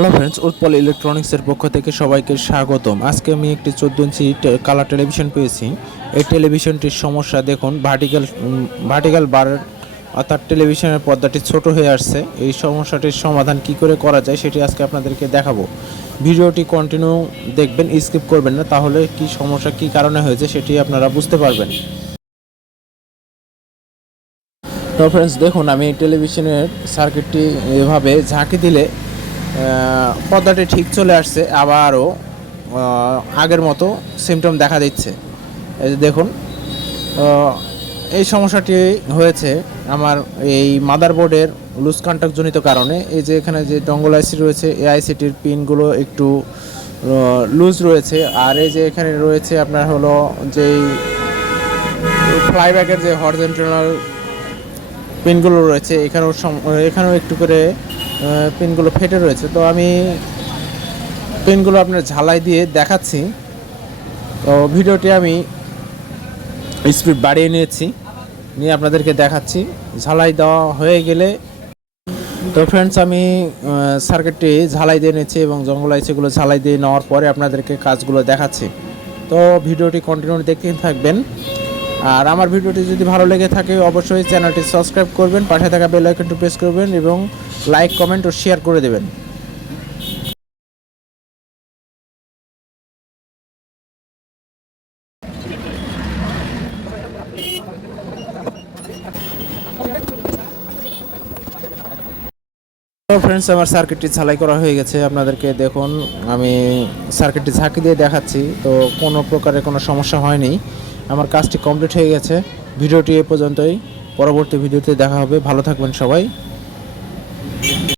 Hello friends, Utpal ইলেকট্রনিক্সের পক্ষ থেকে সবাইকে স্বাগতম। আজকে আমি একটি 14 ইঞ্চি কালার টেলিভিশন পেয়েছি। এই টেলিভিশনটির সমস্যা দেখুন, ভার্টিক্যাল বার অর্থাৎ টেলিভিশনের পর্দাটি ছোট হয়ে আসছে। এই সমস্যাটির সমাধান কি করে করা যায় সেটি আজকে আপনাদেরকে দেখাবো। ভিডিওটি কন্টিনিউ দেখবেন, স্কিপ করবেন না, তাহলে কি সমস্যা কি কারণে হয়েছে সেটি আপনারা বুঝতে পারবেন। তো ফ্রেন্ডস দেখুন, আমি টেলিভিশনের সার্কিটটি এভাবে ঝাঁকি দিলে পর্দাটি ঠিক চলে আসছে, আবারও আগের মতো সিমটম দেখা দিচ্ছে। এই যে দেখুন, এই সমস্যাটি হয়েছে আমার এই মাদারবোর্ডের লুজ কন্ট্যাক্টজনিত কারণে। এই যে এখানে যে ডঙ্গল আইসি রয়েছে, এই আইসিটির পিনগুলো একটু লুজ রয়েছে। আর এই যে এখানে রয়েছে আপনার হলো যেই ফ্লাইব্যাকের যে হরিজন্টাল পিনগুলো রয়েছে, এখানেও একটু করে পিনগুলো ফেটে রয়েছে। তো আমি পিনগুলো আপনার ঝালাই দিয়ে দেখাচ্ছি। তো ভিডিওটি আমি স্পিড বাড়িয়ে নিয়ে আপনাদেরকে দেখাচ্ছি। ঝালাই দেওয়া হয়ে গেলে, তো ফ্রেন্ডস আমি সার্কিটটি ঝালাই দিয়ে নিচ্ছি এবং জঙ্গল আইসিগুলো ঝালাই দিয়ে নেওয়ার পরে আপনাদেরকে কাজগুলো দেখাচ্ছি। তো ভিডিওটি কন্টিনিউ দেখতে থাকবেন। আর আমার ভিডিওটি যদি ভালো লেগে থাকে অবশ্যই চ্যানেলটি সাবস্ক্রাইব করবেন, পাশে থাকা বেল আইকনটি প্রেস করবেন এবং লাইক, কমেন্ট ও শেয়ার করে দেবেন। তো ফ্রেন্ডস আমার সার্কিটটি ঝালাই করা হয়ে গেছে। আপনাদেরকে দেখুন, আমি সার্কিটটি ঝাঁকি দিয়ে দেখাচ্ছি। তো কোনো প্রকারের কোনো সমস্যা হয়নি, আমার কাজটি কমপ্লিট হয়ে গেছে। ভিডিওটি এ পর্যন্তই, পরবর্তী ভিডিওতে দেখা হবে। ভালো থাকবেন সবাই।